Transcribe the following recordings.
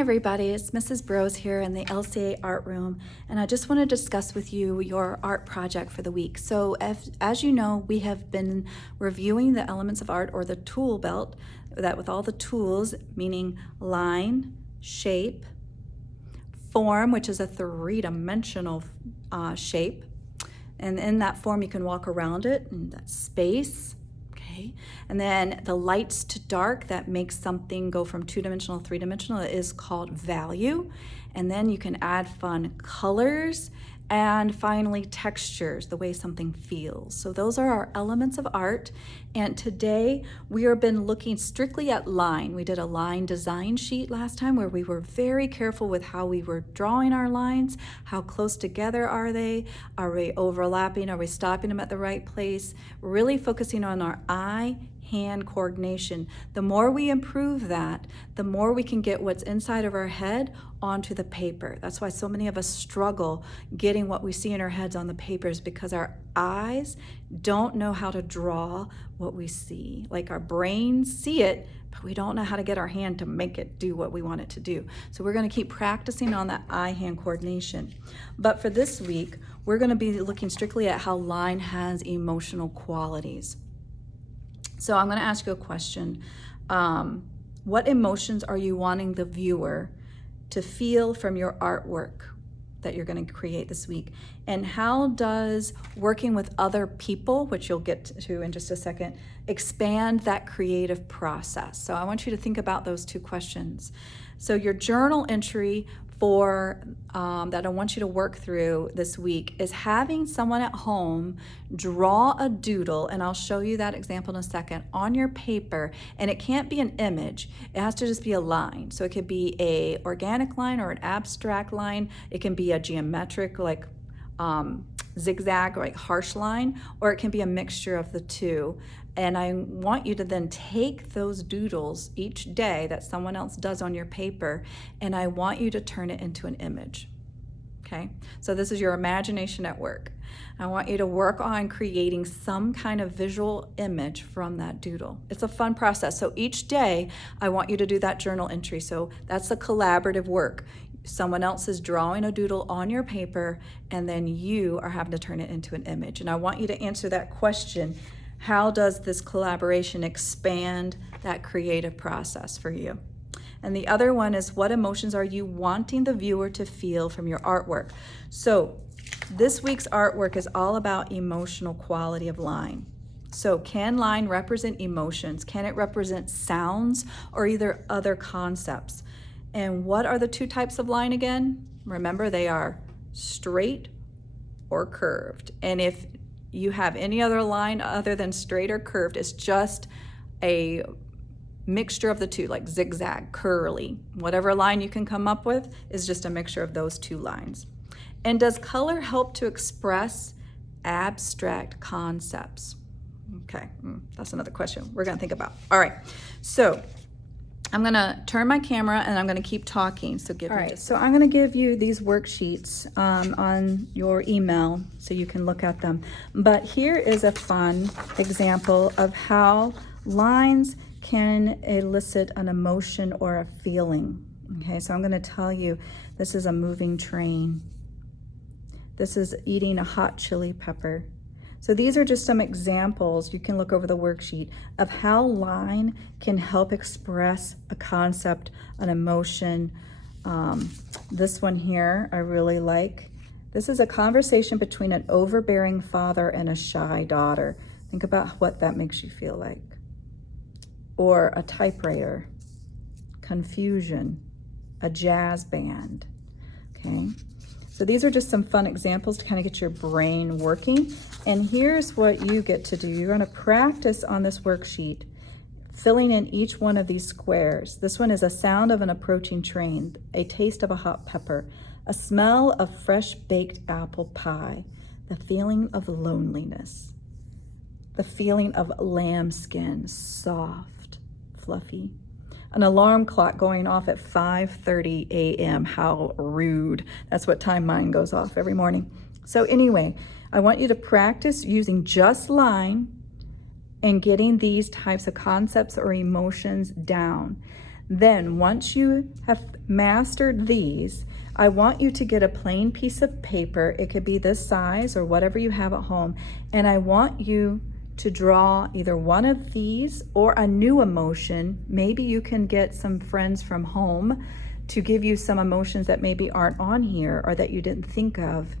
everybody, it's Mrs. Bros here in the LCA Art Room, and I just want to discuss with you your art project for the week. So as you know, we have been reviewing the elements of art, or the tool belt, that with all the tools, meaning line, shape, form, which is a three-dimensional shape, and in that form you can walk around it, and that's space. Okay. And then the lights to dark, that makes something go from two-dimensional to three-dimensional, is called value. And then you can add fun colors, and finally textures, the way something feels. So those are our elements of art. And today we have been looking strictly at line. We did a line design sheet last time where we were very careful with how we were drawing our lines. How close together are they? Are we overlapping? Are we stopping them at the right place? Really focusing on our eye-hand coordination. The more we improve that, the more we can get what's inside of our head onto the paper. That's why so many of us struggle getting what we see in our heads on the papers, because our eyes don't know how to draw what we see. Like, our brains see it, but we don't know how to get our hand to make it do what we want it to do. So we're going to keep practicing on that eye-hand coordination. But for this week, we're going to be looking strictly at how line has emotional qualities. So I'm going to ask you a question. What emotions are you wanting the viewer to feel from your artwork that you're going to create this week? And how does working with other people, which you'll get to in just a second, expand that creative process? So I want you to think about those two questions. So your journal entry for that I want you to work through this week is having someone at home draw a doodle, and I'll show you that example in a second, on your paper. And it can't be an image, it has to just be a line. So it could be a organic line or an abstract line. It can be a geometric, like zigzag or like harsh line, or it can be a mixture of the two. And I want you to then take those doodles each day that someone else does on your paper, and I want you to turn it into an image. Okay, so this is your imagination at work. I want you to work on creating some kind of visual image from that doodle. It's a fun process. So each day I want you to do that journal entry. So that's a collaborative work. Someone else is drawing a doodle on your paper, and then you are having to turn it into an image. And I want you to answer that question: how does this collaboration expand that creative process for you? And the other one is, what emotions are you wanting the viewer to feel from your artwork? So this week's artwork is all about emotional quality of line. So can line represent emotions? Can it represent sounds or either other concepts? And what are the two types of line again? Remember, they are straight or curved. And if you have any other line other than straight or curved, it's just a mixture of the two, like zigzag, curly. Whatever line you can come up with is just a mixture of those two lines. And does color help to express abstract concepts? Okay, that's another question we're going to think about. All right, so I'm going to turn my camera and I'm going to keep talking. So give me just. So I'm going to give you these worksheets on your email so you can look at them. But here is a fun example of how lines can elicit an emotion or a feeling. Okay, so I'm going to tell you, this is a moving train. This is eating a hot chili pepper. So these are just some examples, you can look over the worksheet, of how line can help express a concept, an emotion. This one here I really like. This is a conversation between an overbearing father and a shy daughter. Think about what that makes you feel like. Or a typewriter, confusion, a jazz band, okay? So these are just some fun examples to kind of get your brain working. And here's what you get to do. You're going to practice on this worksheet, filling in each one of these squares. This one is a sound of an approaching train, a taste of a hot pepper, a smell of fresh baked apple pie, the feeling of loneliness, the feeling of lambskin, soft, fluffy, an alarm clock going off at 5:30 a.m. How rude. That's what time mine goes off every morning. So anyway, I want you to practice using just line and getting these types of concepts or emotions down. Then once you have mastered these, I want you to get a plain piece of paper. It could be this size or whatever you have at home. And I want you to draw either one of these or a new emotion. Maybe you can get some friends from home to give you some emotions that maybe aren't on here or that you didn't think of.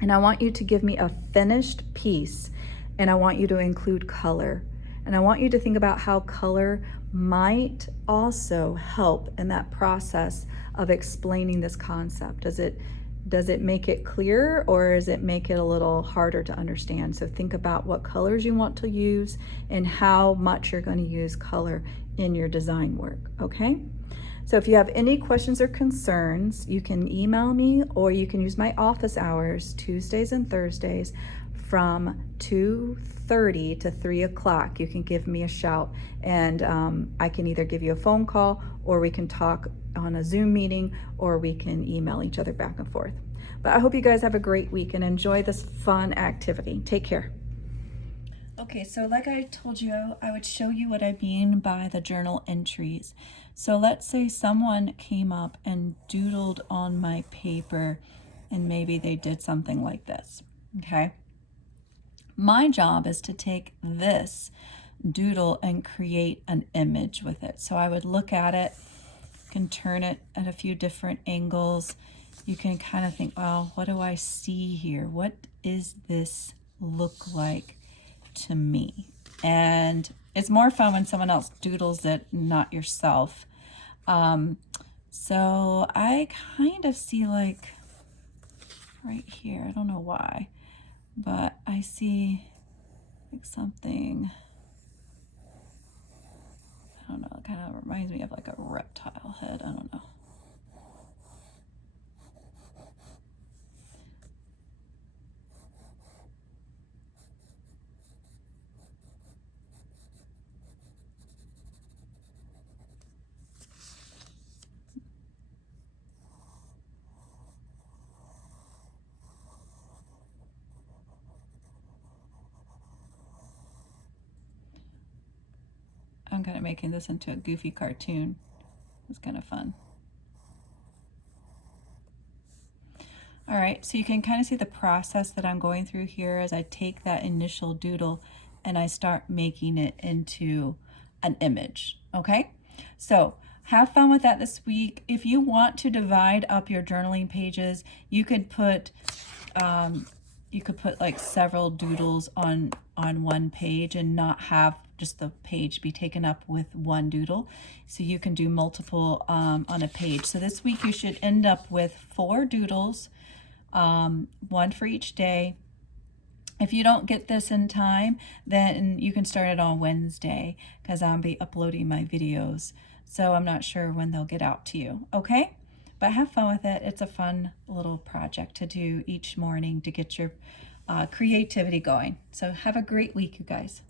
And I want you to give me a finished piece, and I want you to include color. And I want you to think about how color might also help in that process of explaining this concept. Does it make it clear, or does it make it a little harder to understand? So think about what colors you want to use and how much you're going to use color in your design work, okay? So if you have any questions or concerns, you can email me, or you can use my office hours Tuesdays and Thursdays from 2:30 to 3 o'clock. You can give me a shout, and I can either give you a phone call, or we can talk on a Zoom meeting, or we can email each other back and forth. But I hope you guys have a great week and enjoy this fun activity. Take care. Okay, so like I told you, I would show you what I mean by the journal entries. So let's say someone came up and doodled on my paper, and maybe they did something like this, okay? My job is to take this doodle and create an image with it. So I would look at it, can turn it at a few different angles. You can kind of think, well, what do I see here? What is this look like to me? And it's more fun when someone else doodles it, not yourself. So I kind of see like right here, I don't know why, but I see like something, I don't know, it kind of reminds me of like a reptile head, I don't know. I'm kind of making this into a goofy cartoon. It's kind of fun. All right, so you can kind of see the process that I'm going through here as I take that initial doodle and I start making it into an image, okay? So have fun with that this week. If you want to divide up your journaling pages, you could put like several doodles on one page and not have just the page be taken up with one doodle. So you can do multiple on a page. So this week you should end up with 4 doodles, one for each day. If you don't get this in time, then you can start it on Wednesday, because I'll be uploading my videos. So I'm not sure when they'll get out to you, okay? But have fun with it. It's a fun little project to do each morning to get your creativity going. So have a great week, you guys.